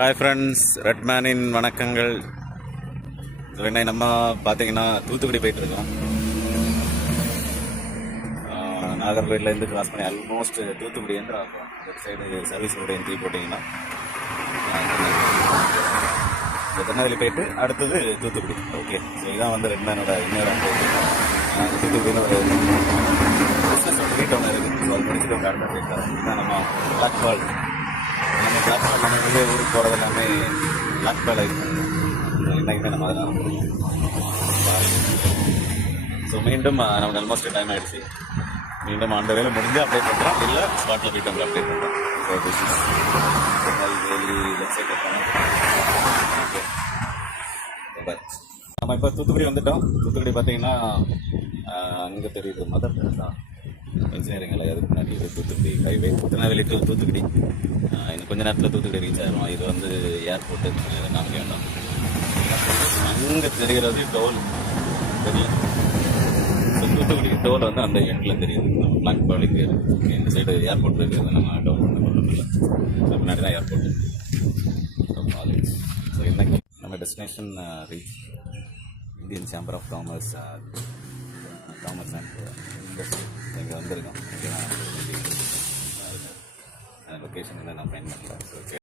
Hi friends, ரெட்மேனின் வணக்கங்கள். இன்னைக்கு நம்ம பார்த்தீங்கன்னா தூத்துக்குடி போயிட்டுருக்கோம். நாகர்கோயிலேருந்து கிராஸ் பண்ணி ஆல்மோஸ்ட் தூத்துக்குடி என்று ஆகும். இந்த சைடு சர்வீஸ் ரோடு என்ட்ரி போட்டிங்கன்னா திருநெல்வேலி போயிட்டு அடுத்தது தூத்துக்குடி. ஓகே, ஸோ இதான் வந்து ரெட்மேனோட இன்னொரு தூத்துக்குடியில் ஒரு பிஸ்னஸ் ஒரு வீட்டு ஒன்று இருக்குது. ஸோ அது முடிச்சுட்டு அவங்க அடுத்த போயிருக்காரு. இதுதான் நம்ம பிளாக் பால். நம்ம பிளாக் பால் நம்ம வந்து ஊருக்கு போகிறது எல்லாமே பிளாக் பால் ஆகிருக்கு. இன்றைக்குமே நம்ம அதெல்லாம் ஸோ மீண்டும் நமக்கு ஆல்மோஸ்ட் டைம் ஆகிடுச்சு. மீண்டும் அந்த வேலை முடிஞ்சு அப்டேட் பண்ணுறோம், இல்லை ஸ்பாட்டில் போய்ட்டு வந்து அப்டேட் பண்ணுறோம். So this is Tirunelveli website. Okay, நம்ம இப்போ தூத்துக்குடி வந்துட்டோம். தூத்துக்குடி பார்த்தீங்கன்னா அங்கே தெரியுது மதர் தெரசா இன்ஜினியரிங் இல்லை, அதுக்கு முன்னாடி தூத்துக்குடி ஹைவே திருநெல்வேலி டு தூத்துக்குடி. இன்னும் கொஞ்சம் நேரத்தில் தூத்துக்குடி ரீச் ஆகிடும். இது வந்து ஏர்போர்ட்டு நமக்கு வேண்டாம். அங்கே தெரிகிறது டோல் தெரியல. ஸோ தூத்துக்குடி டோல் வந்து அந்த எண்டில் தெரியுது. நம்ம பிளாக் பாலிக்கு இருக்குது. இந்த சைடு ஏர்போர்ட் இருக்குது. நம்ம டோல் ஒன்றும் இல்லை. ஸோ முன்னாடி தான் ஏர்போர்ட்டு. ஸோ இன்னைக்கு நம்ம destination reach Indian chamber of commerce and industry. இங்கே வந்திருக்கோம். லொக்கேஷன் என்ன நான் ஃபைன் பண்ணல. ஓகே.